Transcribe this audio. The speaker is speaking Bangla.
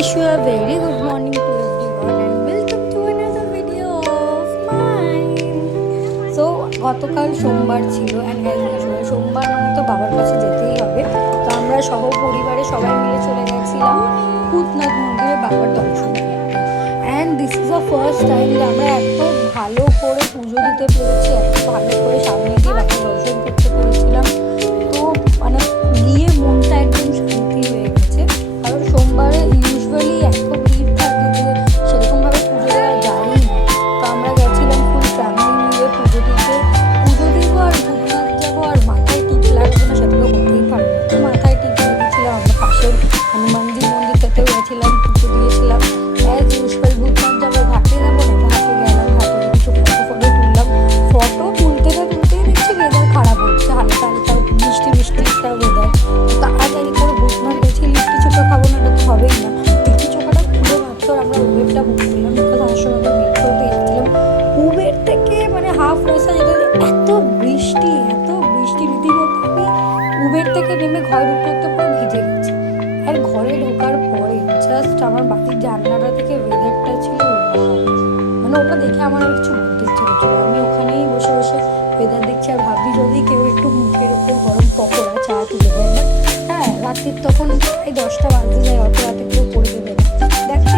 wish you a very good morning to everyone and welcome to another video of mine. So গতকাল সোমবার ছিল and as usual সোমবার মানে তো বাবার কাছে যেতেই হবে। তো আমরা সহ পরিবারে সবাই মিলে চলে গেছিলাম ভূতনাথ মন্দিরে বাবার দর্শন করতে। And this is the first time যে আমরা এত ভালো করে পুজো দিতে পেরেছি, এত ভালো করে সামনে দিয়ে বাবার দর্শন করতে পেরেছিলাম। তো মানে গিয়ে মনটা একদম শান্তি হয়ে গেছে। কারণ সোমবারে ইউজুয়ালি এত ভিড় থাকে যে সেরকমভাবে পুজো দেওয়া যায়ই না। তো আমরা গেছিলাম ফুল ফ্যামিলি মিলে পুজো দিতে। পুজো দিব আর ভূতনাথ যাবো আর মাথায় টিপ লাগবে না, সেটা তো করতেই পারবো না। তো মাথায় টিপ লাগিয়েছিলাম, আমরা পাশের হনুমানজি মন্দিরটাতেও গেছিলাম, পুজো দিয়েছিলাম। অ্যাজ ইউজুয়াল ভূতনাথ যাবো, ঘাটে যাবো না, ঘাটে গেলাম, ঘাটে কিছু ফটো তুললাম। ফটো তুলতেই দেখছি ওয়েদার খারাপ হচ্ছে, হালকা হালকা বৃষ্টি একটা ওয়েদার। তাড়াতাড়ি করে ভূতনাথ গেছি, লিট্টি চোখা খাবো না, এটা তো হবেই না। লিট্টি চোখাটা খুলে মাত্র আমরা উবেরটা বুক করলাম, বিকজ আমার সময় আমরা মেট্রোতে যাচ্ছিলাম। উবের থেকে মানে হাফ রাস্তা যেতে এত বৃষ্টি রীতিমতো আমি উবের থেকে নেমে ঘরে ঢুকতে পুরো ভিজে গেছি। আর ঘরে ঢোকার পরে জাস্ট আমার বাড়ির জানলাটা থেকে ওয়েদারটা ছিল মানে ওটা দেখে আমার আর কিছু বলতে ইচ্ছে করছিল। আমি ওখানেই বসে বসে ওয়েদার দেখছি আর ভাবছি যদি কেউ একটু মুখের ওপর গরম পকোড়া চা তুলে দেয়। হ্যাঁ, রাত্রির তখন প্রায় 10টা বাজতে যায়, অত রাতে কেউ করে দেবে না। দেখতে